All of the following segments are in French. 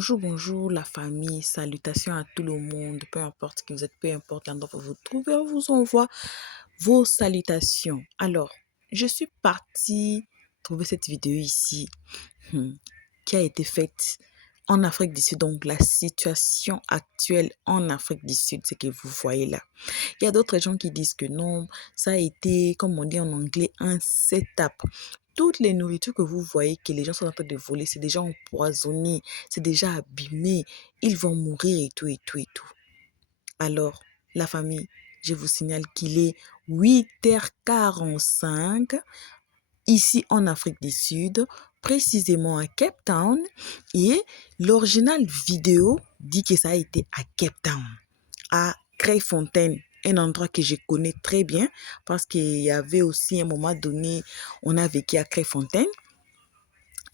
Bonjour, bonjour la famille, salutations à tout le monde, peu importe qui vous êtes, peu importe l'endroit où vous vous trouvez, on vous envoie vos salutations. Alors, je suis partie trouver cette vidéo ici hmm, qui a été faite en Afrique du Sud, donc la situation actuelle en Afrique du Sud, ce que vous voyez là. Il y a d'autres gens qui disent que non, ça a été, comme on dit en anglais, un setup. Toutes les nourritures que vous voyez que les gens sont en train de voler, c'est déjà empoisonné, c'est déjà abîmé, ils vont mourir et tout, et tout, et tout. Alors, la famille, je vous signale qu'il est 8h45 ici en Afrique du Sud, précisément à Cape Town, et l'original vidéo dit que ça a été à Cape Town, à Crayfontaine, un endroit que je connais très bien parce qu'il y avait aussi un moment donné, on a vécu à Crayfontaine.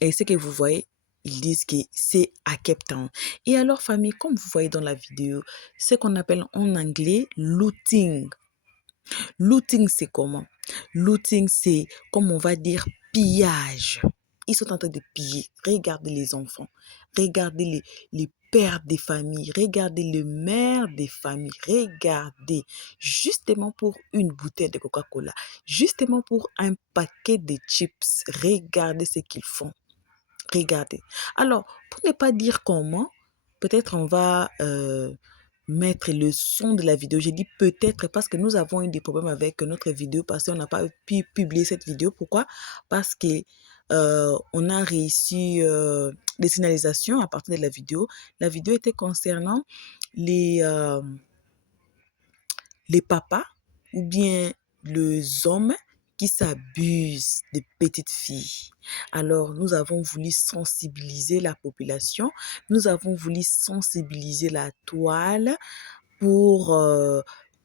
Et ce que vous voyez, ils disent que c'est à Cape Town. Et alors, famille, comme vous voyez dans la vidéo, ce qu'on appelle en anglais looting. Looting, c'est comment? Looting, c'est, comme on va dire, pillage. Ils sont en train de piller. Regardez les enfants. Regardez les pères des familles. Regardez les mères des familles. Regardez. Justement pour une bouteille de Coca-Cola. Justement pour un paquet de chips. Regardez ce qu'ils font. Regardez. Alors, pour ne pas dire comment, peut-être on va mettre le son de la vidéo. J'ai dit peut-être parce que nous avons eu des problèmes avec notre vidéo parce qu'on n'a pas pu publier cette vidéo. Pourquoi? Parce que on a reçu des signalisations à partir de la vidéo. La vidéo était concernant les, euh, les papas ou bien les hommes qui s'abusent des petites filles. Alors, nous avons voulu sensibiliser la population, nous avons voulu sensibiliser la toile pour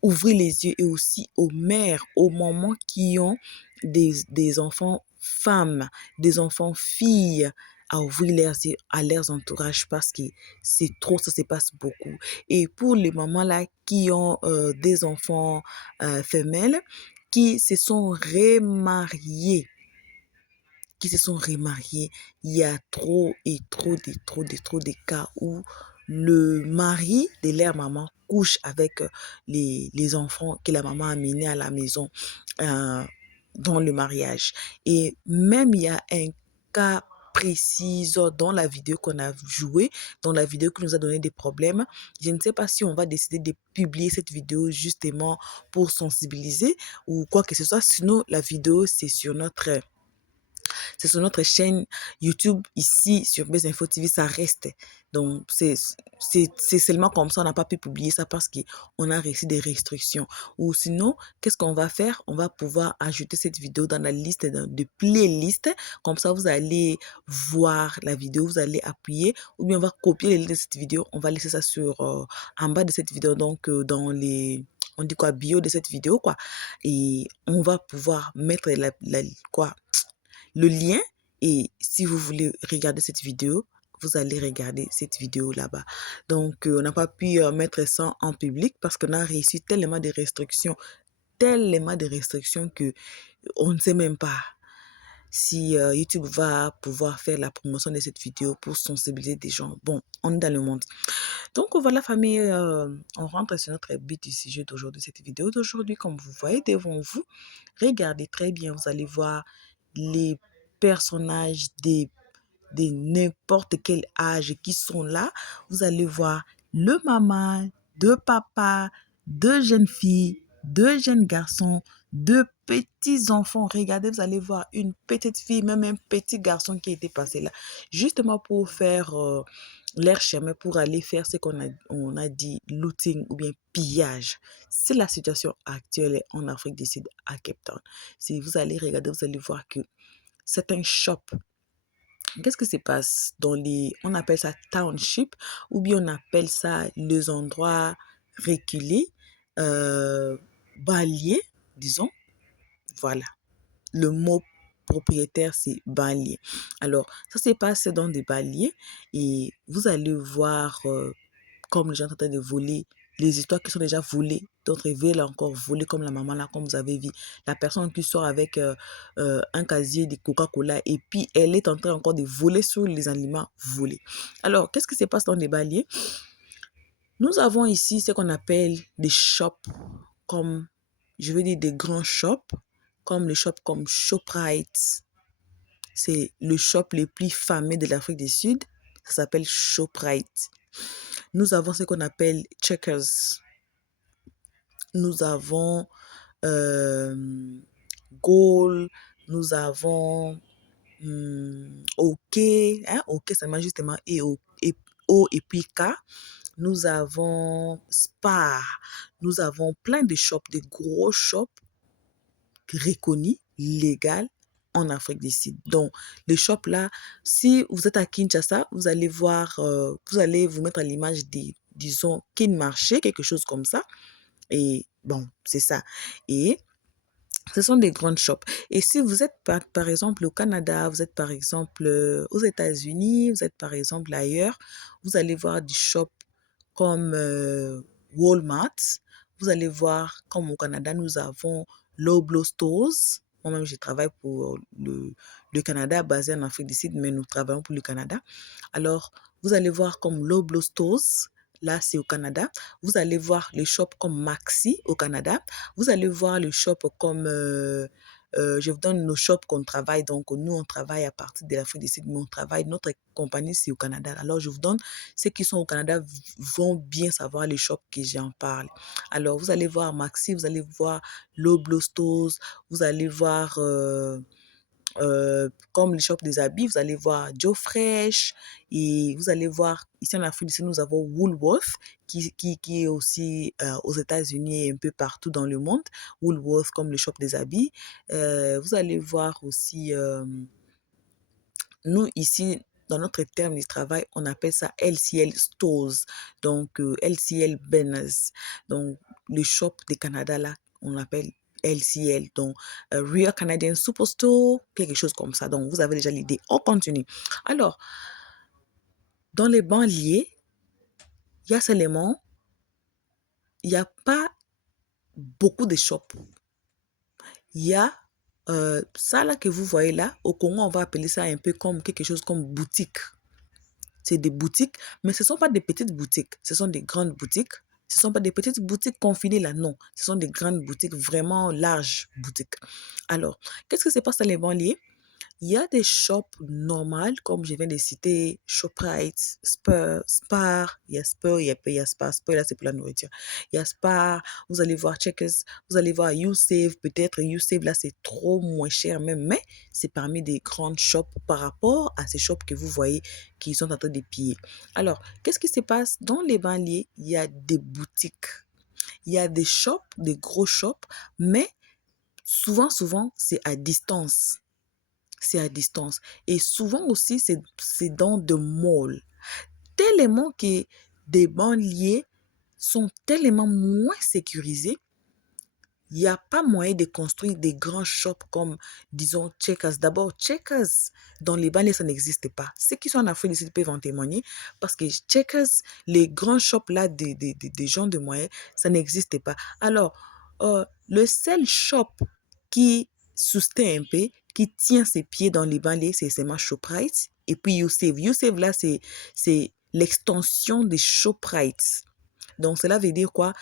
ouvrir les yeux et aussi aux mères, aux mamans qui ont des enfants femmes, des enfants filles à ouvrir leurs yeux à leurs entourages parce que c'est trop, ça se passe beaucoup. Et pour les mamans là qui ont des enfants femelles, qui se sont remariées, il y a trop et trop de cas où le mari de leur maman couche avec les enfants que la maman a menés à la maison euh, dans le mariage. Et même il y a un cas précis dans la vidéo qu'on a jouée, dans la vidéo qui nous a donné des problèmes. Je ne sais pas si on va décider de publier cette vidéo justement pour sensibiliser ou quoi que ce soit. Sinon, la vidéo, c'est sur notre chaîne YouTube ici sur Buzz Info TV, ça reste. Donc, c'est seulement comme ça, on n'a pas pu publier ça parce qu'on a reçu des restrictions. Ou sinon, qu'est-ce qu'on va faire? On va pouvoir ajouter cette vidéo dans la liste de playlists. Comme ça, vous allez voir la vidéo, vous allez appuyer. Ou bien on va copier les liens de cette vidéo. On va laisser ça en bas de cette vidéo, donc dans les... On dit quoi, bio de cette vidéo, quoi. Et on va pouvoir mettre quoi, le lien, et si vous voulez regarder cette vidéo, vous allez regarder cette vidéo là-bas. Donc, on n'a pas pu mettre ça en public parce qu'on a reçu tellement de restrictions que on ne sait même pas si YouTube va pouvoir faire la promotion de cette vidéo pour sensibiliser des gens. Bon, on est dans le monde. Donc, voilà, famille, on rentre sur notre but du sujet d'aujourd'hui, cette vidéo d'aujourd'hui. Comme vous voyez devant vous, regardez très bien, vous allez voir les personnages de n'importe quel âge qui sont là. Vous allez voir le maman, deux papas, deux jeunes filles, deux jeunes garçons, deux petits enfants. Regardez, vous allez voir une petite fille, même un petit garçon qui était passé là, justement pour faire leur chemin, pour aller faire ce on a dit looting ou bien pillage. C'est la situation actuelle en Afrique du Sud, à Cape Town. Si vous allez regarder, vous allez voir que c'est un shop. Qu'est-ce qui se passe dans les... On appelle ça township ou bien on appelle ça les endroits reculés, banlieues, disons. Voilà. Le mot propriétaire, c'est banlieue. Alors, ça se passe dans des banlieues et vous allez voir comme les gens sont en train de voler les histoires qui sont déjà volées. D'autres veulent encore voler comme la maman là, comme vous avez vu. La personne qui sort avec un casier de Coca-Cola et puis elle est en train encore de voler sur les aliments volés. Alors, qu'est-ce qui se passe dans les banlieues? Nous avons ici ce qu'on appelle des shops, comme, je veux dire, des grands shops, comme les shops comme Shoprite. C'est le shop le plus fameux de l'Afrique du Sud. Ça s'appelle Shoprite. Nous avons ce qu'on appelle Checkers. Nous avons Goal. Nous avons OK. Hein? OK, ça m'a justement O et puis K. Nous avons Spar. Nous avons plein de shops, de gros shops reconnus, légaux en Afrique du Sud. Donc, les shops là, si vous êtes à Kinshasa, vous allez voir, vous allez vous mettre à l'image des, disons, Kin Marché, quelque chose comme ça. Et bon, c'est ça. Et ce sont des grandes shops. Et si vous êtes par exemple au Canada, vous êtes par exemple aux États-Unis, vous êtes par exemple ailleurs, vous allez voir des shops comme Walmart. Vous allez voir, comme au Canada, nous avons Loblaw Stores. Moi-même, je travaille pour le Canada, basé en Afrique du Sud, mais nous travaillons pour le Canada. Alors, vous allez voir comme Loblaw Stores. Là, c'est au Canada. Vous allez voir les shops comme Maxi au Canada. Vous allez voir les shops comme... je vous donne nos shops qu'on travaille. Donc, nous, on travaille à partir de l'Afrique du Sud, mais on travaille, notre compagnie, c'est au Canada. Alors, je vous donne, ceux qui sont au Canada vont bien savoir les shops que j'en parle. Alors, vous allez voir Maxi, vous allez voir Loblaw Stores, vous allez voir... comme les shops des habits, vous allez voir Joe Fresh et vous allez voir, ici en Afrique du Sud, nous avons Woolworth qui est aussi aux États-Unis et un peu partout dans le monde. Woolworth comme le shop des habits. Vous allez voir aussi, nous ici, dans notre terme de travail, on appelle ça LCL Stores, donc LCL Banners. Donc, le shop des Canada là, on appelle LCL, donc Real Canadian Superstore, quelque chose comme ça. Donc, vous avez déjà l'idée. On continue. Alors, dans les banlieues, il y a seulement, il n'y a pas beaucoup de shops. Il y a ça là que vous voyez là, au Congo, on va appeler ça un peu comme quelque chose comme boutique. C'est des boutiques, mais ce ne sont pas des petites boutiques, ce sont des grandes boutiques. Ce ne sont pas des petites boutiques confinées là, non. Ce sont des grandes boutiques, vraiment larges boutiques. Alors, qu'est-ce qui se passe dans les banlieues? Il y a des shops normales, comme je viens de citer, Shoprite, Spar, il y a Spar, il y a Spar, Spar là c'est pour la nourriture. Il y a Spar, vous allez voir Checkers, vous allez voir YouSave, peut-être YouSave là c'est trop moins cher même, mais c'est parmi des grandes shops par rapport à ces shops que vous voyez qui sont en train de piller. Alors, qu'est-ce qui se passe? Dans les banlieues, il y a des boutiques, il y a des shops, des gros shops, mais souvent, c'est à distance. C'est à distance. Et souvent aussi, c'est dans de malls. Tellement que des banlieues sont tellement moins sécurisés, il n'y a pas moyen de construire des grands shops comme, disons, Checkers. D'abord, Checkers, dans les banlieues, ça n'existe pas. Ceux qui sont en Afrique du Sud peuvent en témoigner parce que Checkers, les grands shops là des gens de moyens, ça n'existe pas. Alors, le seul shop qui soutient un peu, qui tient ses pieds dans les banlieues, c'est seulement Shoprite. Et puis YouSave. YouSave, là, c'est l'extension des Shoprite. Donc, cela veut dire quoi?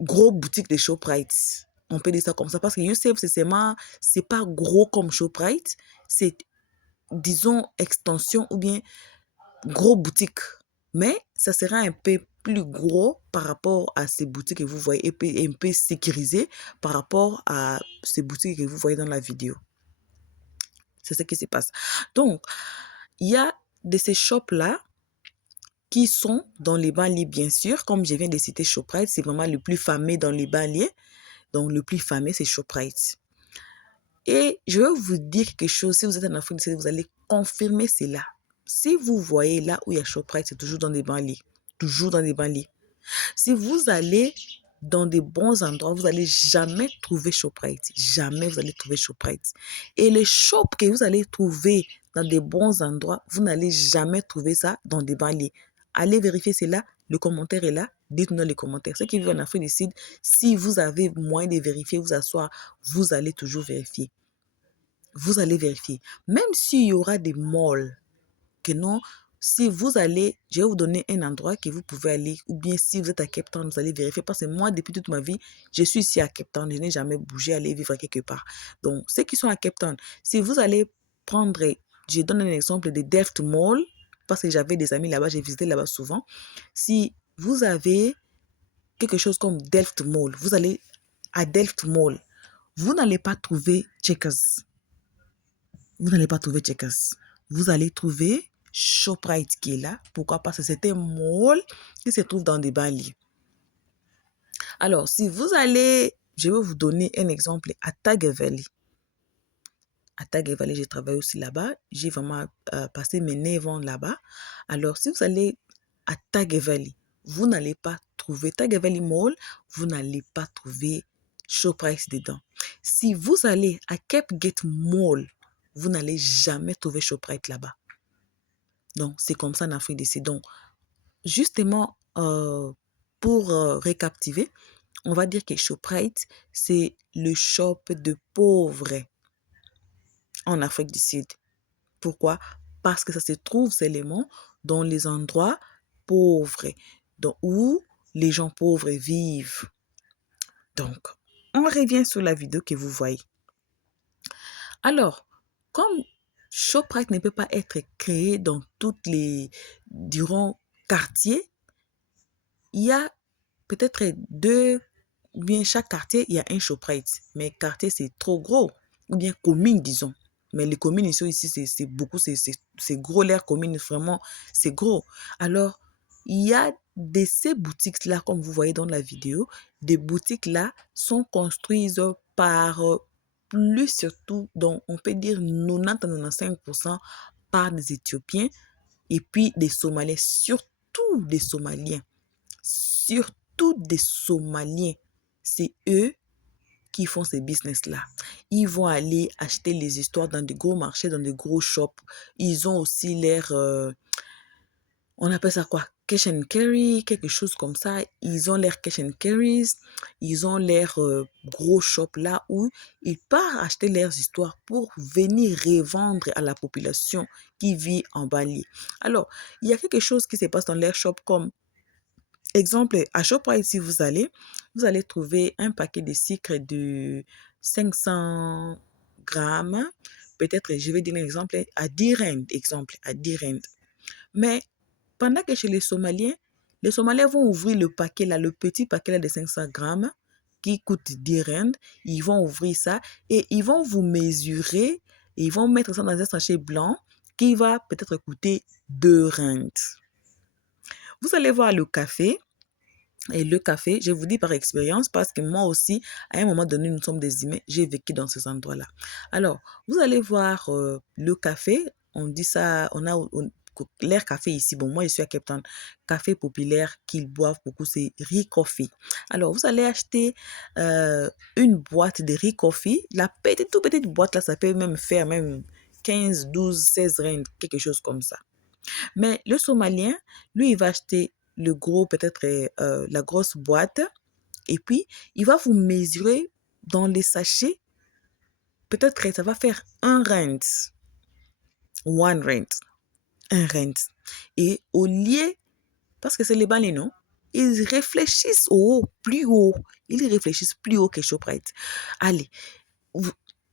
Gros boutique de Shoprite. On peut dire ça comme ça parce que YouSave, c'est pas gros comme Shoprite. C'est, disons, extension ou bien gros boutique. Mais ça sera un peu plus gros par rapport à ces boutiques que vous voyez et un peu sécurisé par rapport à ces boutiques que vous voyez dans la vidéo. C'est ce qui se passe. Donc, il y a de ces shops-là qui sont dans les banlieues, bien sûr. Comme je viens de citer Shoprite, c'est vraiment le plus fameux dans les banlieues. Donc, le plus fameux, c'est Shoprite. Et je vais vous dire quelque chose. Si vous êtes en Afrique du Sud, vous allez confirmer cela. Si vous voyez là où il y a Shoprite, c'est toujours dans des banlieues. Toujours dans des banlieues. Si vous allez dans des bons endroits, vous n'allez jamais trouver Shoprite. Jamais vous allez trouver Shoprite. Et les shops que vous allez trouver dans des bons endroits, vous n'allez jamais trouver ça dans des banlieues. Allez vérifier cela Le commentaire est là. Dites-nous dans les commentaires. Ceux qui vivent en Afrique du Sud, si vous avez moyen de vérifier, vous asseoir, vous allez toujours vérifier. Vous allez vérifier. Même s'il y aura des malls, que non, si vous allez, je vais vous donner un endroit que vous pouvez aller, ou bien si vous êtes à Cape Town, vous allez vérifier, parce que moi, depuis toute ma vie, je suis ici à Cape Town, je n'ai jamais bougé, aller vivre quelque part. Donc, ceux qui sont à Cape Town, si vous allez prendre, je donne un exemple de Delft Mall, parce que j'avais des amis là-bas, j'ai visité là-bas souvent. Si vous avez quelque chose comme Delft Mall, vous allez à Delft Mall, vous n'allez pas trouver Checkers. Vous n'allez pas trouver Checkers. Vous allez trouver Shoprite qui est là. Pourquoi? Parce que c'est un mall qui se trouve dans des banlieues. Alors, si vous allez, je vais vous donner un exemple à Tague Valley. À Tague Valley, j'ai travaillé aussi là-bas. J'ai vraiment passé mes 9 ans là-bas. Alors, si vous allez à Tague Valley, vous n'allez pas trouver Tague Valley Mall, vous n'allez pas trouver Shoprite dedans. Si vous allez à Cape Gate Mall, vous n'allez jamais trouver Shoprite là-bas. Donc, c'est comme ça en Afrique du Sud. Donc, justement, pour récapituler, on va dire que Shoprite, c'est le shop de pauvres en Afrique du Sud. Pourquoi? Parce que ça se trouve seulement dans les endroits pauvres, où les gens pauvres vivent. Donc, on revient sur la vidéo que vous voyez. Alors, comme Shoprite ne peut pas être créé dans toutes les quartiers, il y a peut-être 2, ou bien chaque quartier, il y a un Shoprite. Mais quartier, c'est trop gros. Ou bien commune, disons. Mais les communes ici, c'est beaucoup, c'est gros, l'air commune, vraiment, c'est gros. Alors, il y a ces boutiques-là, comme vous voyez dans la vidéo, des boutiques-là sont construites par plus surtout, donc on peut dire 90-95% par des Éthiopiens et puis des Somaliens, surtout des Somaliens. Surtout des Somaliens. C'est eux qui font ces business-là. Ils vont aller acheter les histoires dans des gros marchés, dans des gros shops. Ils ont aussi l'air, on appelle ça quoi? Cash and carry, quelque chose comme ça. Ils ont l'air cash and carries. Ils ont l'air gros shop là où ils partent acheter leurs histoires pour venir revendre à la population qui vit en banlieue. Alors, il y a quelque chose qui se passe dans leur shop comme exemple, à Shoprite, si vous allez trouver un paquet de sucre de 500 grammes. Peut-être, je vais donner un exemple à 10 rand, à 10 rand. Mais pendant que chez les Somaliens vont ouvrir le paquet là, le petit paquet là de 500 grammes qui coûte 10 rand. Ils vont ouvrir ça et ils vont vous mesurer et ils vont mettre ça dans un sachet blanc qui va peut-être coûter 2 rand. Vous allez voir le café. Et le café, je vous dis par expérience, parce que moi aussi, à un moment donné, nous sommes des humains, j'ai vécu dans ces endroits-là. Alors, vous allez voir le café, on dit ça, on a l'air café ici. Bon, moi, je suis à Cape Town. Café populaire qu'ils boivent beaucoup, c'est Ri Coffee. Alors, vous allez acheter une boîte de Ri Coffee. La toute petite boîte, là, ça peut même faire 15, 12, 16 rand, quelque chose comme ça. Mais le Somalien, lui, il va acheter le gros, peut-être la grosse boîte, et puis il va vous mesurer dans les sachets. Peut-être que ça va faire 1 rand. 1 rand. 1 rand. Et au lieu, parce que c'est les balais, non? Ils réfléchissent plus haut. Ils réfléchissent plus haut que Shoprite. Allez,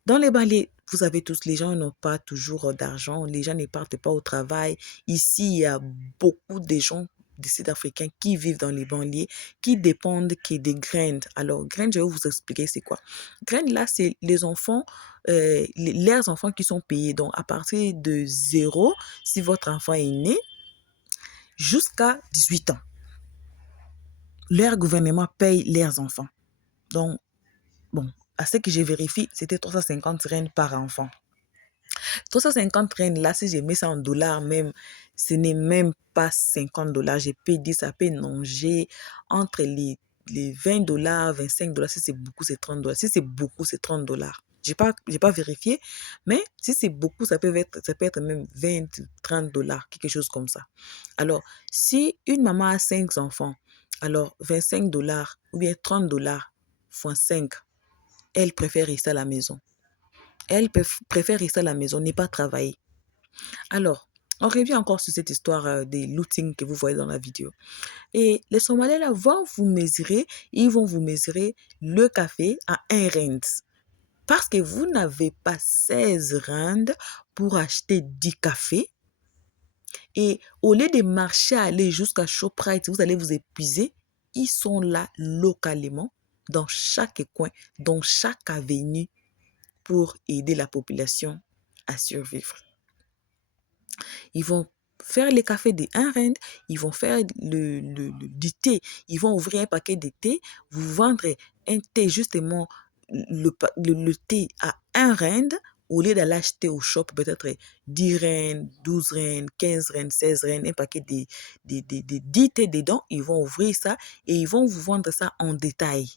dans les balais, vous savez tous, les gens n'ont pas toujours d'argent, les gens ne partent pas au travail. Ici, il y a beaucoup de gens des Sud-Africains qui vivent dans les banlieues, qui dépendent que des graines. Alors, graines, je vais vous expliquer c'est quoi. Graines, là, c'est les enfants, leurs enfants qui sont payés. Donc, à partir de 0, si votre enfant est né, jusqu'à 18 ans, leur gouvernement paye leurs enfants. Donc, bon, à ce que j'ai vérifié, c'était 350 rand par enfant. 350 rand, là, si je mets ça en dollars même, ce n'est même pas 50 dollars. J'ai payé, ça peut manger entre les 20 dollars, 25 dollars. Si c'est beaucoup, c'est 30 dollars. Si c'est beaucoup, c'est 30 dollars. J'ai pas vérifié, mais si c'est beaucoup, ça peut être même 20, 30 dollars, quelque chose comme ça. Alors, si une maman a 5 enfants, alors 25 dollars ou bien 30 dollars fois 5, elle préfère rester à la maison. Elle préfère rester à la maison, ne pas travailler. Alors, on revient encore sur cette histoire des looting que vous voyez dans la vidéo. Et les Somaliens là vont vous mesurer, ils vont vous mesurer le café à 1 rand. Parce que vous n'avez pas 16 rand pour acheter 10 cafés. Et au lieu de marcher, aller jusqu'à Shoprite, vous allez vous épuiser. Ils sont là localement, dans chaque coin, dans chaque avenue, pour aider la population à survivre. Ils vont faire les cafés de 1 rand, ils vont faire du thé, ils vont ouvrir un paquet de thé, vous vendre un thé justement, le thé à 1 rand, au lieu d'aller acheter au shop peut-être 10 rand, 12 rand, 15 rand, 16 rand, un paquet de 10 thés dedans, ils vont ouvrir ça et ils vont vous vendre ça en détail.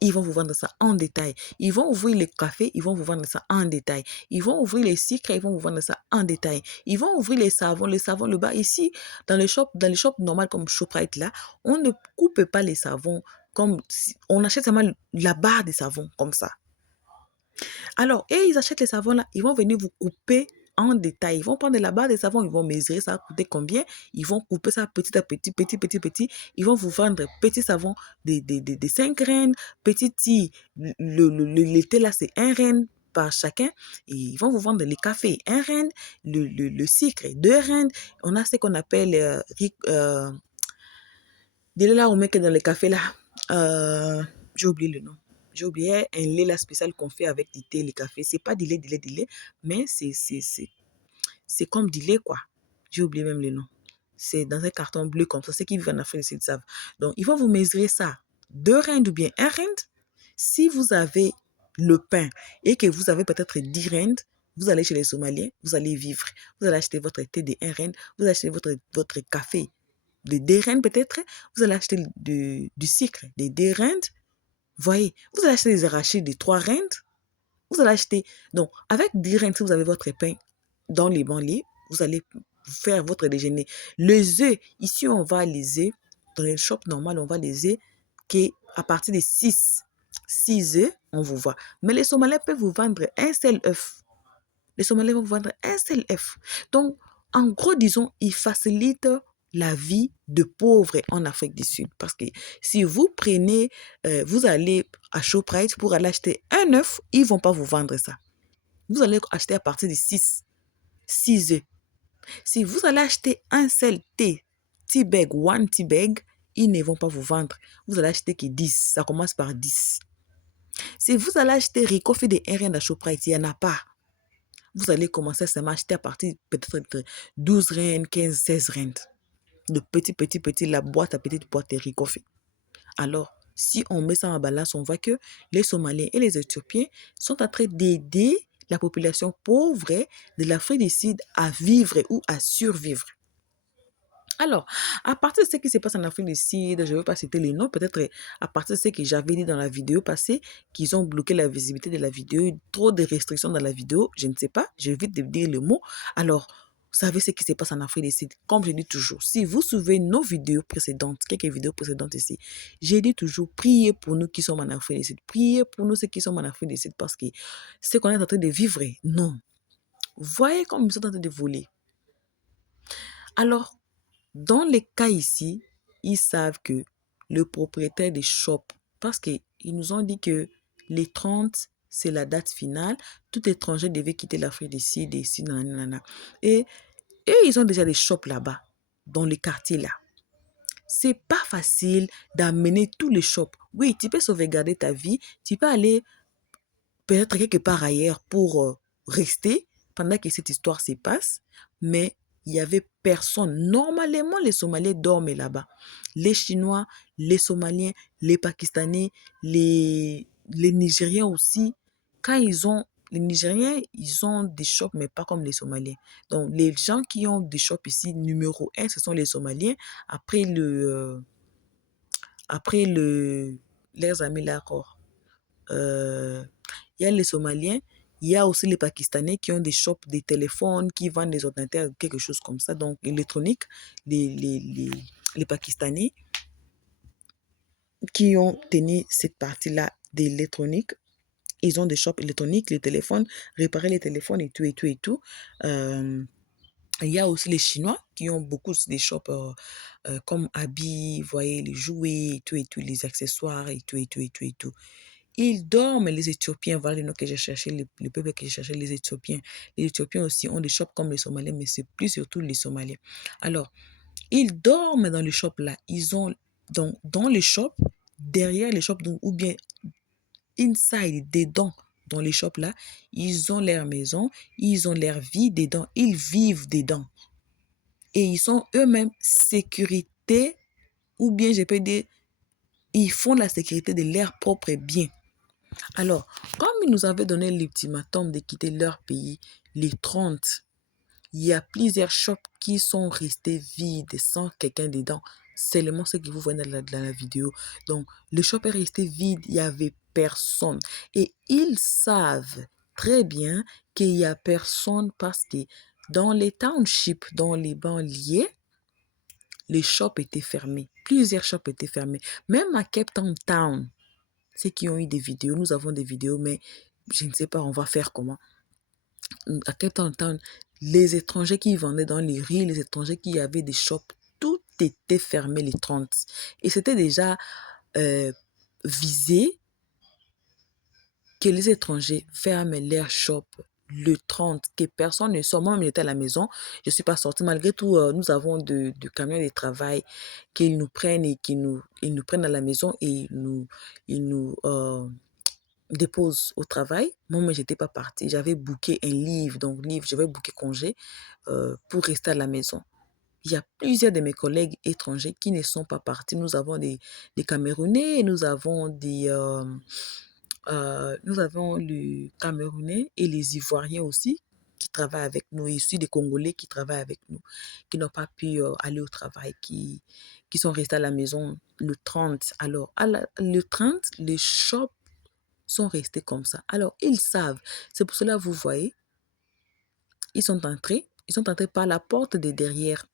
Ils vont vous vendre ça en détail. Ils vont ouvrir le café, ils vont vous vendre ça en détail. Ils vont ouvrir les sucres, ils vont vous vendre ça en détail. Ils vont ouvrir les savons, le bas. Ici, dans les shops normales comme Shoprite là, on ne coupe pas les savons comme on achète seulement la barre des savons comme ça. Alors, et ils achètent les savons là, ils vont venir vous couper en détail. Ils vont prendre la barre des savons, ils vont mesurer ça va coûter combien. Ils vont couper ça petit à petit, petit. Ils vont vous vendre petit savon de 5 rand, petit, l'été là, c'est 1 rand par chacun. Et ils vont vous vendre les cafés 1 rand, le sucre 2 rand. On a ce qu'on appelle des là on met que dans les cafés là. J'ai oublié le nom. J'ai oublié un lait là spécial qu'on fait avec du thé, les cafés. C'est pas du lait, mais c'est comme du lait, quoi. J'ai oublié même le nom. C'est dans un carton bleu comme ça. Ceux qui vivent en Afrique du Sud savent. Donc, ils vont vous mesurer ça. 2 rand ou bien 1 rand. Si vous avez le pain et que vous avez peut-être 10 rand, vous allez chez les Somaliens, vous allez vivre. Vous allez acheter votre thé de 1 rand, vous allez acheter votre café de 2 rand peut-être, vous allez acheter du sucre de 2 rand. Voyez, vous allez acheter des arachides de 3 rand. Vous allez acheter. Donc, avec 10 rand, si vous avez votre pain dans les banlieues, vous allez faire votre déjeuner. Les œufs, ici, on va les œufs. Dans les shops normales, on va les œufs qu'à partir de 6 œufs, on vous voit. Mais les Somaliens peuvent vous vendre un seul œuf. Les Somaliens vont vous vendre un seul œuf. Donc, en gros, disons, ils facilitent la vie de pauvres en Afrique du Sud. Parce que si vous prenez, vous allez à Shoprite pour aller acheter un œuf, ils ne vont pas vous vendre ça. Vous allez acheter à partir de 6 œufs. Si vous allez acheter un seul thé, tea bag, one tea bag, ils ne vont pas vous vendre. Vous allez acheter que 10. Ça commence par 10. Si vous allez acheter Ricoffee de 1 rand à Shoprite, il n'y en a pas. Vous allez commencer à m'acheter à partir peut-être de 12 rand, 15, 16 rand. De petit, la boîte à petite boîte de Ricoffee. Alors, si on met ça en balance, on voit que les Somaliens et les Éthiopiens sont en train d'aider la population pauvre de l'Afrique du Sud à vivre ou à survivre. Alors, à partir de ce qui se passe en Afrique du Sud, je ne veux pas citer les noms, peut-être à partir de ce que j'avais dit dans la vidéo passée, qu'ils ont bloqué la visibilité de la vidéo, trop de restrictions dans la vidéo, je ne sais pas, j'évite de dire le mot. Alors, vous savez ce qui se passe en Afrique du Sud. Comme je dis toujours, si vous suivez nos vidéos précédentes, quelques vidéos précédentes ici, j'ai dit toujours, priez pour nous qui sommes en Afrique du Sud. Priez pour nous ceux qui sommes en Afrique du Sud parce que ce qu'on est en train de vivre, non. Voyez comme ils sont en train de voler. Alors, dans les cas ici, ils savent que le propriétaire des shops, parce qu'ils nous ont dit que les 30, c'est la date finale, tout étranger devait quitter l'Afrique d'ici, nanana. Et ils ont déjà des shops là-bas, dans les quartiers là. C'est pas facile d'amener tous les shops. Oui, tu peux sauvegarder ta vie, tu peux aller peut-être quelque part ailleurs pour rester pendant que cette histoire se passe, mais il n'y avait personne. Normalement, les Somaliens dorment là-bas. Les Chinois, les Somaliens, les Pakistanais, les Nigériens aussi. Quand les Nigériens, ils ont des shops, mais pas comme les Somaliens. Donc, les gens qui ont des shops ici, numéro 1, ce sont les Somaliens. Après leurs amis là encore. il y a les Somaliens, il y a aussi les Pakistanais qui ont des shops, des téléphones, qui vendent des ordinateurs, quelque chose comme ça, donc électronique, les Pakistanais qui ont tenu cette partie-là d'électronique. Ils ont des shops électroniques, les téléphones, réparer les téléphones et tout, et tout, et tout. Il y a aussi les Chinois qui ont beaucoup des shops comme habits, vous voyez, les jouets et tout, les accessoires et tout, et tout, et tout, et tout. Ils dorment, les Éthiopiens, voilà le nom que j'ai cherché, le peuple que j'ai cherché, les Éthiopiens. Les Éthiopiens aussi ont des shops comme les Somaliens, mais c'est plus surtout les Somaliens. Alors, ils dorment dans les shops là. Ils ont, donc, dans les shops, derrière les shops, ou bien inside, dedans, dans les shops là, ils ont leur maison, ils ont leur vie dedans, ils vivent dedans. Et ils sont eux-mêmes sécurité, ou bien je peux dire, ils font la sécurité de leurs propres biens. Alors, comme ils nous avaient donné l'ultimatum de quitter leur pays, les 30, il y a plusieurs shops qui sont restés vides sans quelqu'un dedans. Seulement ce que vous voyez dans la vidéo. Donc, le shop est resté vide, il n'y avait personne. Et ils savent très bien qu'il n'y a personne parce que dans les townships, dans les banlieues, les shops étaient fermés. Plusieurs shops étaient fermés. Même à Cape Town, ceux qui ont eu des vidéos, nous avons des vidéos, mais je ne sais pas, on va faire comment. À Cape Town, les étrangers qui vendaient dans les rues, les étrangers qui avaient des shops, tout était fermé les 30. Et c'était déjà visé que les étrangers ferment leurs shops le 30, que personne ne sort. Moi-même, j'étais à la maison, je ne suis pas sortie. Malgré tout, nous avons de camions de travail qu'ils nous prennent et ils nous prennent à la maison et ils nous déposent au travail. Moi, je n'étais pas partie. J'avais booké un livre, donc livre, j'avais booké congé pour rester à la maison. Il y a plusieurs de mes collègues étrangers qui ne sont pas partis. Nous avons des Camerounais, nous avons les Camerounais et les Ivoiriens aussi qui travaillent avec nous, et aussi des Congolais qui travaillent avec nous, qui n'ont pas pu aller au travail, qui sont restés à la maison le 30. Alors, le 30, les shops sont restés comme ça. Alors, ils savent. C'est pour cela, vous voyez, ils sont entrés par la porte de derrière.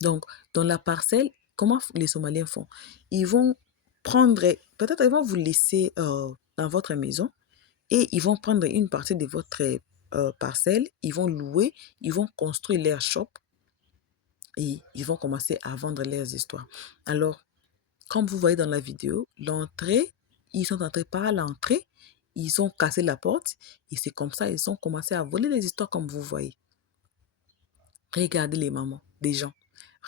Donc, dans la parcelle, comment les Somaliens font? Ils vont prendre, peut-être ils vont vous laisser dans votre maison et ils vont prendre une partie de votre parcelle, ils vont louer, ils vont construire leur shop et ils vont commencer à vendre leurs histoires. Alors, comme vous voyez dans la vidéo, l'entrée, ils sont entrés par l'entrée, ils ont cassé la porte et c'est comme ça ils ont commencé à voler les histoires comme vous voyez. Regardez les mamans des gens.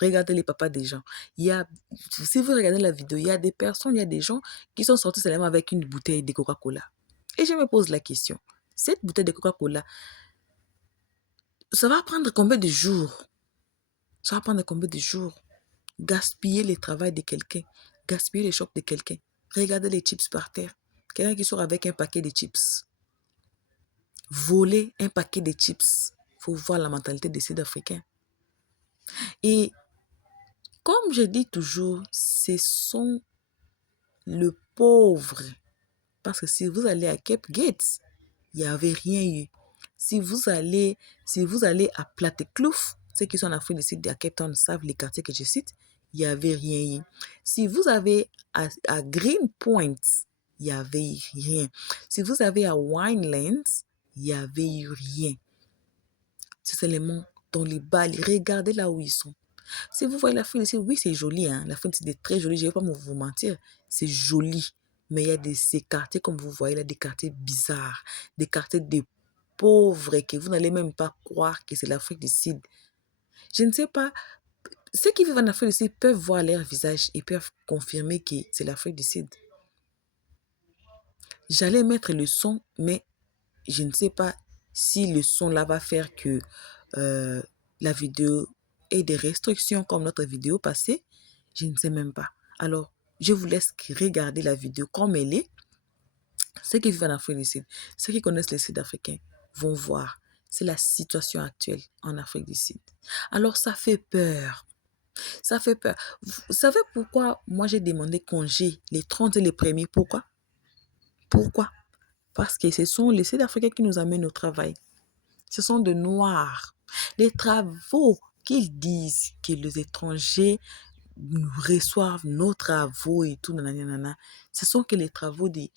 Regardez les papas des gens. Si vous regardez la vidéo, il y a des personnes, il y a des gens qui sont sortis seulement avec une bouteille de Coca-Cola. Et je me pose la question, cette bouteille de Coca-Cola, ça va prendre combien de jours? Ça va prendre combien de jours? Gaspiller le travail de quelqu'un, gaspiller les shops de quelqu'un. Regardez les chips par terre. Quelqu'un qui sort avec un paquet de chips. Voler un paquet de chips. Il faut voir la mentalité des Sud-Africains. Et comme je dis toujours, ce sont le pauvre. Parce que si vous allez à Cape Gates, il n'y avait rien eu. Si vous allez à Plattekloof, ceux qui sont en Afrique du Sud, à Cape Town savent les quartiers que je cite, il n'y avait rien eu. Si vous avez à Greenpoint, il n'y avait rien. Si vous avez à Winelands, il n'y avait eu rien. C'est seulement dans les balles. Regardez là où ils sont. Si vous voyez l'Afrique du Sud, oui, c'est joli. Hein? L'Afrique du Sud est très joli. Je ne vais pas vous mentir. C'est joli. Mais il y a ces quartiers, comme vous voyez là, des quartiers bizarres. Des quartiers de pauvres que vous n'allez même pas croire que c'est l'Afrique du Sud. Je ne sais pas. Ceux qui vivent en Afrique du Sud peuvent voir leur visage et peuvent confirmer que c'est l'Afrique du Sud. J'allais mettre le son, mais je ne sais pas si le son là va faire que la vidéo ait des restrictions comme notre vidéo passée. Je ne sais même pas. Alors, je vous laisse regarder la vidéo comme elle est. Ceux qui vivent en Afrique du Sud, ceux qui connaissent les Sud-Africains vont voir. C'est la situation actuelle en Afrique du Sud. Alors, ça fait peur. Ça fait peur. Vous savez pourquoi moi j'ai demandé congé les 30 et les premiers? Pourquoi? Pourquoi? Parce que ce sont les Sud-Africains qui nous amènent au travail. Ce sont de Noirs. Les travaux qu'ils disent que les étrangers nous reçoivent nos travaux et tout, nanana, ce sont que les travaux des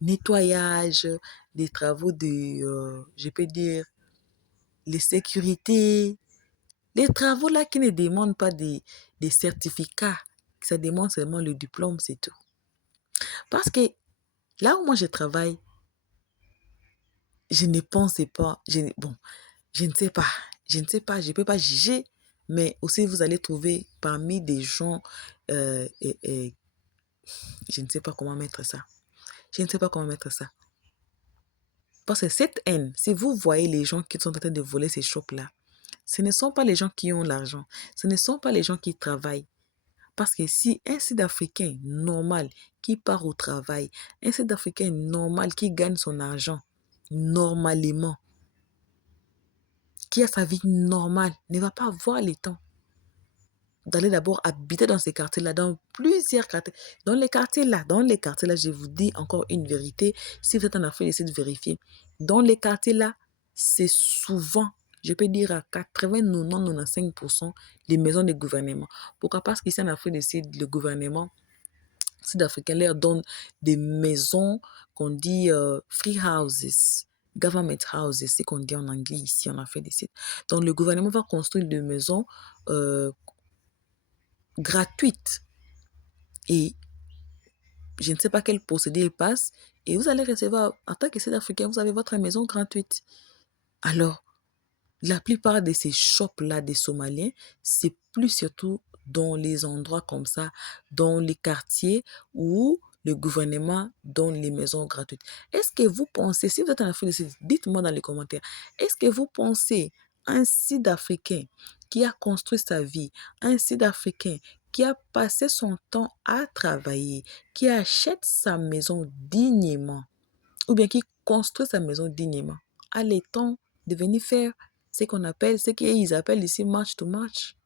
nettoyages, des travaux de, je peux dire, les sécurités, les travaux là qui ne demandent pas des certificats, ça demande seulement le diplôme, c'est tout. Parce que là où moi je travaille, je ne pensais pas, bon, je ne sais pas, je ne peux pas juger, mais aussi vous allez trouver parmi des gens, je ne sais pas comment mettre ça. Je ne sais pas comment mettre ça. Parce que cette haine, si vous voyez les gens qui sont en train de voler ces shops-là, ce ne sont pas les gens qui ont l'argent. Ce ne sont pas les gens qui travaillent. Parce que si un Sud-Africain normal qui part au travail, un Sud-Africain normal qui gagne son argent normalement, qui a sa vie normale, ne va pas avoir le temps d'aller d'abord habiter dans ces quartiers-là, dans plusieurs quartiers. Dans les quartiers-là, je vous dis encore une vérité. Si vous êtes en Afrique, essayez de vérifier. Dans les quartiers-là, c'est souvent, je peux dire à 80, 90, 95% des maisons de gouvernement. Pourquoi? Parce qu'ici en Afrique du Sud, le gouvernement sud-africain leur donne des maisons qu'on dit free houses, government houses, c'est qu'on dit en anglais ici en Afrique du Sud. Donc le gouvernement va construire des maisons gratuites et je ne sais pas quel procédé il passe et vous allez recevoir, en tant que Sud-Africain, vous avez votre maison gratuite. Alors, la plupart de ces shops-là des Somaliens, c'est plus surtout dans les endroits comme ça, dans les quartiers où le gouvernement donne les maisons gratuites. Est-ce que vous pensez, si vous êtes en Afrique du Sud, dites-moi dans les commentaires, est-ce que vous pensez un Sud-Africain qui a construit sa vie, un Sud-Africain qui a passé son temps à travailler, qui achète sa maison dignement, ou bien qui construit sa maison dignement, a le temps de venir faire ce qu'ils appellent ici match to match?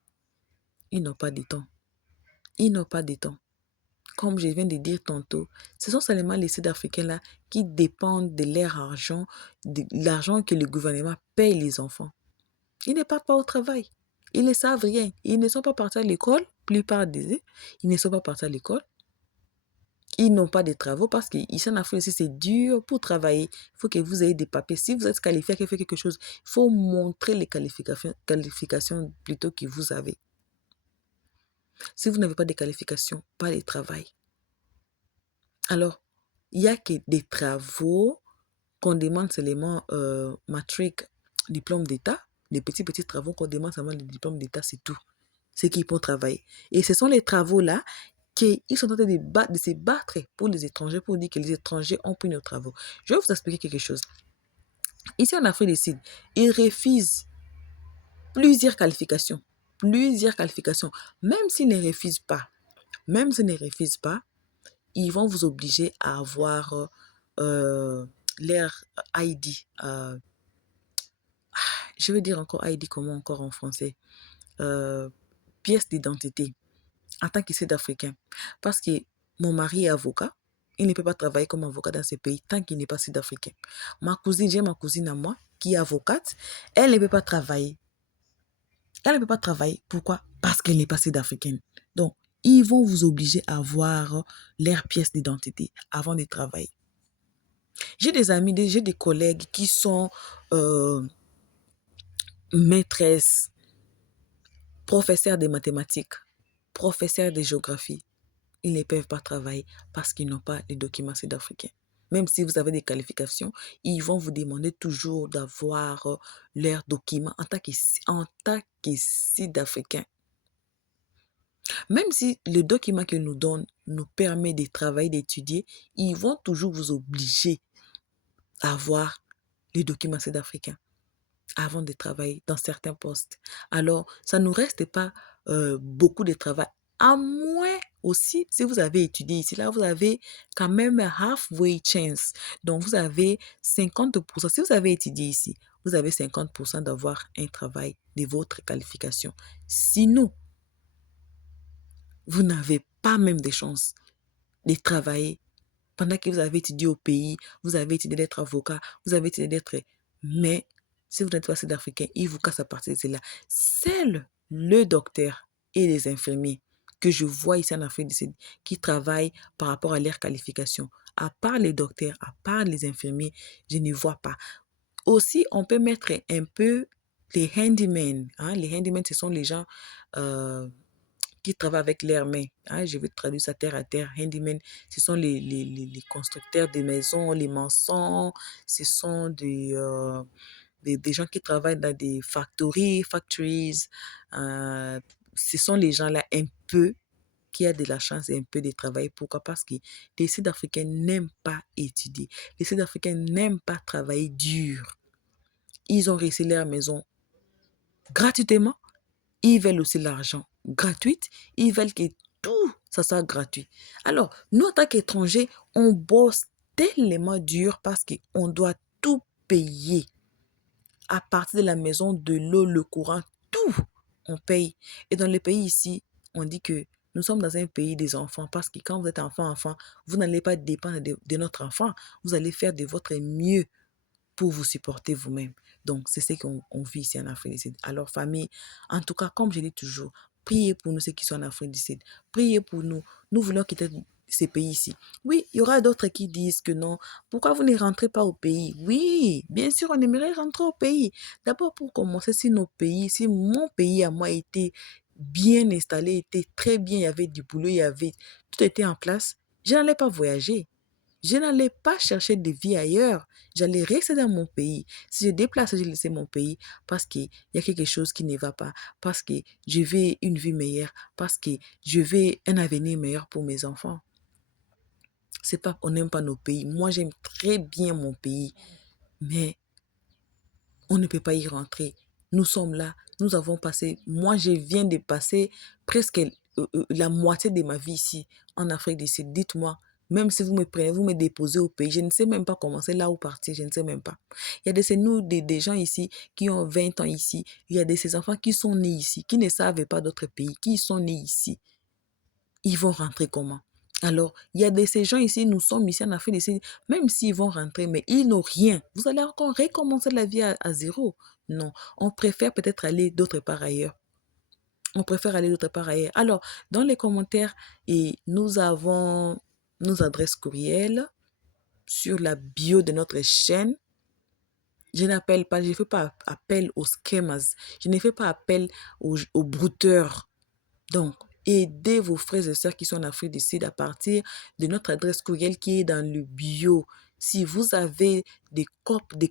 Ils n'ont pas de temps. Ils n'ont pas de temps. Comme je viens de dire tantôt, ce sont seulement les Sud-Africains-là qui dépendent de leur argent, de l'argent que le gouvernement paye les enfants. Ils ne partent pas au travail. Ils ne savent rien. Ils ne sont pas partis à l'école, plupart disent. Ils ne sont pas partis à l'école. Ils n'ont pas de travaux parce qu'ici en Afrique aussi, c'est dur pour travailler. Il faut que vous ayez des papiers. Si vous êtes qualifié à faire quelque chose, il faut montrer les qualifications plutôt que vous avez. Si vous n'avez pas de qualifications, pas de travail. Alors, il n'y a que des travaux qu'on demande seulement matric, diplôme d'État. Les petits travaux qu'on demande seulement le diplôme d'État, c'est tout. C'est qu'ils peuvent travailler. Et ce sont les travaux-là qu'ils sont en train de se battre pour les étrangers, pour dire que les étrangers ont pris nos travaux. Je vais vous expliquer quelque chose. Ici en Afrique du Sud, ils refusent plusieurs qualifications. Plusieurs qualifications. Même s'ils ne refusent pas, ils vont vous obliger à avoir leur ID. Je veux dire encore ID, comment encore en français? Pièce d'identité en tant que Sud-Africain. Parce que mon mari est avocat. Il ne peut pas travailler comme avocat dans ce pays tant qu'il n'est pas Sud-Africain. J'ai ma cousine à moi qui est avocate. Elle ne peut pas travailler. Elle ne peut pas travailler. Pourquoi? Parce qu'elle n'est pas Sud-Africaine. Donc, ils vont vous obliger à avoir leur pièce d'identité avant de travailler. J'ai des amis, j'ai des collègues qui sont maîtresses, professeurs de mathématiques, professeurs de géographie. Ils ne peuvent pas travailler parce qu'ils n'ont pas les documents sud-africains. Même si vous avez des qualifications, ils vont vous demander toujours d'avoir leurs documents en tant que sud-africain. Même si le document qu'ils nous donnent nous permet de travailler, d'étudier, ils vont toujours vous obliger à avoir les documents sud-africains avant de travailler dans certains postes. Alors, ça ne nous reste pas beaucoup de travail. À moins aussi, si vous avez étudié ici, là, vous avez quand même un halfway chance. Donc, vous avez 50%. Si vous avez étudié ici, vous avez 50% d'avoir un travail de votre qualification. Sinon, vous n'avez pas même de chance de travailler pendant que vous avez étudié au pays, vous avez étudié d'être avocat, vous avez étudié d'être... Mais si vous n'êtes pas sud-africain, ils vous cassent à partir de cela. Seul le docteur et les infirmiers que je vois ici en Afrique du Sud qui travaillent par rapport à leur qualification, à part les docteurs, à part les infirmiers, je ne vois pas. Aussi, on peut mettre un peu les handymen. Hein? Les handymen, ce sont les gens qui travaillent avec leurs mains. Hein? Je vais traduire ça terre à terre. Handymen, ce sont les constructeurs de maisons, les maçons, ce sont des gens qui travaillent dans des factories. Euh, Ce sont les gens-là un peu qui a de la chance et un peu de travail. Pourquoi? Parce que les Sud-Africains n'aiment pas étudier. Les Sud-Africains n'aiment pas travailler dur. Ils ont réussi leur maison gratuitement. Ils veulent aussi l'argent gratuit. Ils veulent que tout, ça soit gratuit. Alors, nous, en tant qu'étrangers, on bosse tellement dur parce qu'on doit tout payer. À partir de la maison, de l'eau, le courant, tout, on paye. Et dans les pays ici, on dit que nous sommes dans un pays des enfants parce que quand vous êtes enfant, vous n'allez pas dépendre de notre enfant. Vous allez faire de votre mieux pour vous supporter vous-même. Donc, c'est ce qu'on vit ici en Afrique du Sud. Alors, famille, en tout cas, comme je dis toujours, priez pour nous, ceux qui sont en Afrique du Sud. Priez pour nous. Nous voulons quitter ces pays ici. Oui, il y aura d'autres qui disent que non. Pourquoi vous ne rentrez pas au pays? Oui, bien sûr, on aimerait rentrer au pays. D'abord, pour commencer, si nos pays, si mon pays à moi était bien installé, était très bien, il y avait du boulot, il y avait tout était en place, je n'allais pas voyager. Je n'allais pas chercher de vie ailleurs. J'allais rester dans mon pays. Si je déplaçais, je laissais mon pays parce qu'il y a quelque chose qui ne va pas, parce que je veux une vie meilleure, parce que je veux un avenir meilleur pour mes enfants. C'est pas qu'on n'aime pas nos pays. Moi, j'aime très bien mon pays, mais on ne peut pas y rentrer. Nous sommes là, nous avons passé, moi je viens de passer presque la moitié de ma vie ici en Afrique du Sud. Dites-moi, même si vous me prenez, vous me déposez au pays, je ne sais même pas comment c'est là où partir, je ne sais même pas. Il y a des gens ici qui ont 20 ans ici, il y a de ces enfants qui sont nés ici, qui ne savent pas d'autres pays, qui sont nés ici. Ils vont rentrer comment? Alors, il y a de ces gens ici, nous sommes ici en Afrique du Sud, même s'ils vont rentrer, mais ils n'ont rien. Vous allez encore recommencer la vie à zéro. Non, on préfère peut-être aller d'autre part ailleurs. On préfère aller d'autre part ailleurs. Alors, dans les commentaires, et nous avons nos adresses courriels sur la bio de notre chaîne. Je n'appelle pas, je ne fais pas appel aux scammers. Je ne fais pas appel aux brouteurs. Donc, aidez vos frères et sœurs qui sont en Afrique du Sud à partir de notre adresse courriel qui est dans le bio. Si vous avez des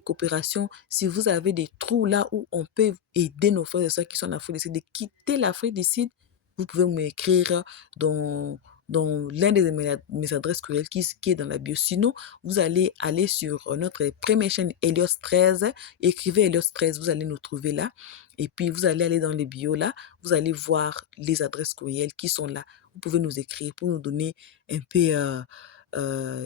coopérations, si vous avez des trous là où on peut aider nos frères et sœurs qui sont en Afrique du Sud de quitter l'Afrique du Sud, vous pouvez m'écrire dans l'un de mes adresses courriel qui est dans la bio. Sinon, vous allez aller sur notre première chaîne Helios 13, écrivez Helios 13, vous allez nous trouver là. Et puis, vous allez aller dans les bios là, vous allez voir les adresses courriels qui sont là. Vous pouvez nous écrire pour nous donner un peu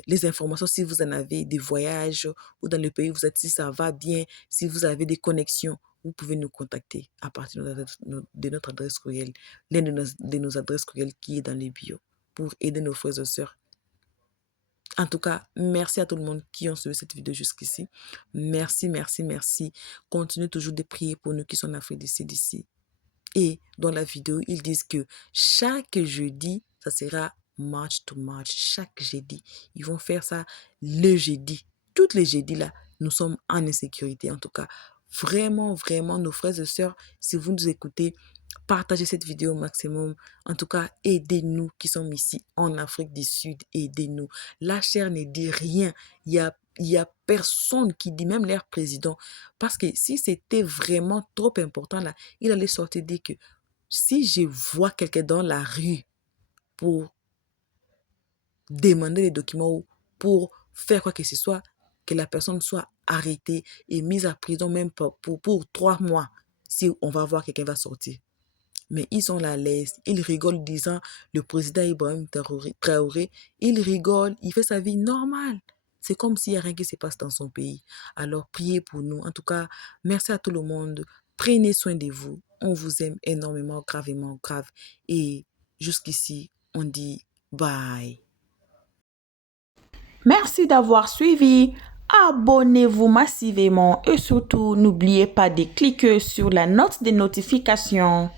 les informations si vous en avez, des voyages ou dans le pays où vous êtes, si ça va bien, si vous avez des connexions. Vous pouvez nous contacter à partir de notre adresse courriel, l'une de nos adresses courriels qui est dans les bios pour aider nos frères et sœurs. En tout cas, merci à tout le monde qui ont suivi cette vidéo jusqu'ici. Merci, merci, merci. Continuez toujours de prier pour nous qui sont en Afrique du Sud ici. Et dans la vidéo, ils disent que chaque jeudi, ça sera March to March. Chaque jeudi, ils vont faire ça le jeudi. Tous les jeudis là, nous sommes en insécurité. En tout cas, vraiment, vraiment, nos frères et sœurs, si vous nous écoutez, partagez cette vidéo au maximum. En tout cas, aidez-nous qui sommes ici en Afrique du Sud. Aidez-nous. La chair ne dit rien. Il y a personne qui dit, même leur président. Parce que si c'était vraiment trop important là, il allait sortir dire que si je vois quelqu'un dans la rue pour demander des documents ou pour faire quoi que ce soit, que la personne soit arrêtée et mise à prison même pour 3 mois, si on va voir quelqu'un va sortir. Mais ils sont là à l'aise, ils rigolent disant le président Ibrahim Traoré, il rigole, il fait sa vie normale. C'est comme s'il n'y a rien qui se passe dans son pays. Alors priez pour nous. En tout cas, merci à tout le monde. Prenez soin de vous. On vous aime énormément, gravement, grave. Et jusqu'ici, on dit bye. Merci d'avoir suivi. Abonnez-vous massivement et surtout n'oubliez pas de cliquer sur la note de notification.